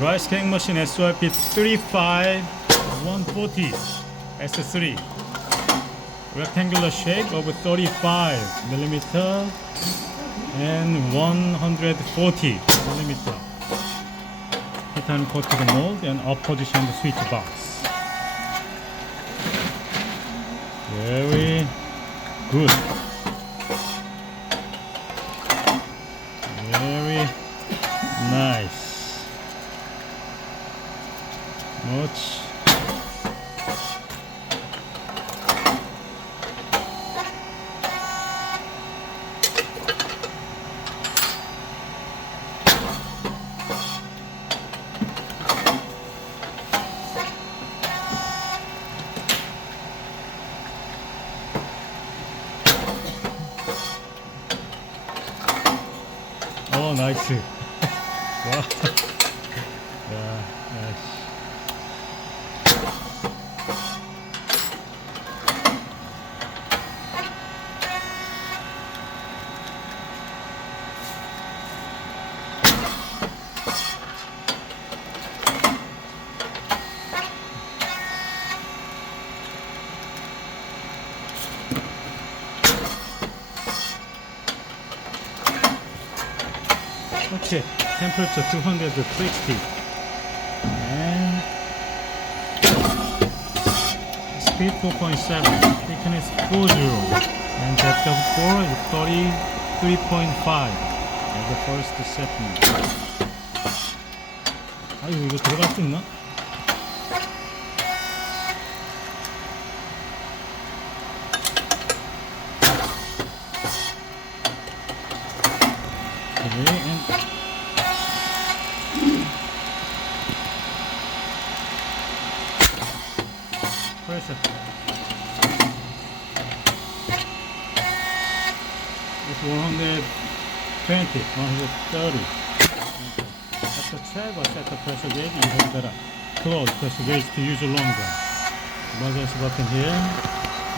Rice Cake Machine SYP35140 S3. Rectangular shape of 35 millimeter and 140 millimeter. Titanium coated mold and up positioned switch box. Very good. Very nice. Much. Oh, nice. Wow. Yeah, nice. Okay, temperature 260 and speed 4.7, thickness 40 and depth of 4 is 33.5 as the first setting. 아이고, 이거 들어갈 수 있나? Okay, and pressure. It's 120, 130. After check or set the pressure gauge, you have better close pressure gauge to use longer. Emergency button here,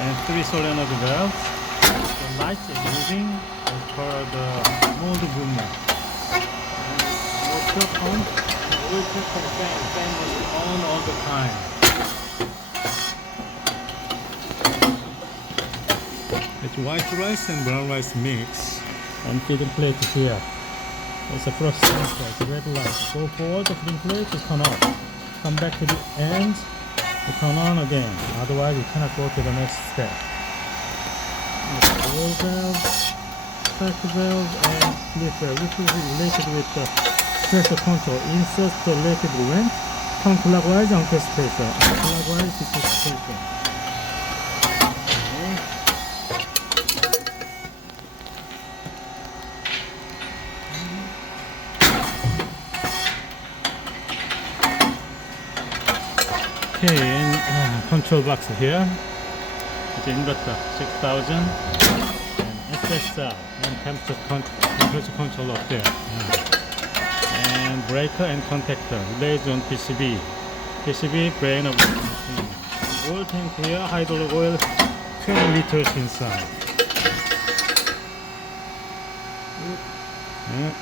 and 3 solenoid valves. The light is moving as per the mold movement. Motor pump, oil pressure fan must be on all the time. It's white rice and brown rice mix on feeding plate here. It's a first sensor, it's a red light. Go forward, the feeding plate to turn off. Come back to the end to turn on again. Otherwise you cannot go to the next step. Oil valve, track valve and slip valve. This is related with the pressure control. Insert the related vent. Counterclockwise, anticipation. Clockwise, anticipation. Okay, and control box here. It's inverter 6000 and SSR and temperature control up there. And breaker and contactor relays on PCB. PCB brain of the machine. Oil tank here, hydraulic oil 20 liters inside. Yeah.